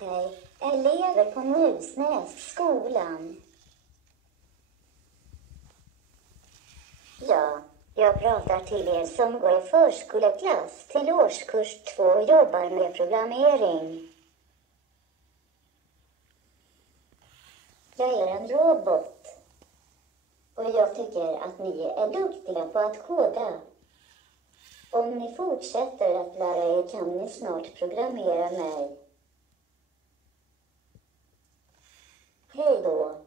Hej, elever på Nusnässkolan. Ja, jag pratar till er som går i förskoleklass till årskurs 2 och jobbar med programmering. Jag är en robot. Och jag tycker att ni är duktiga på att koda. Om ni fortsätter att lära er kan ni snart programmera mig. Hej då.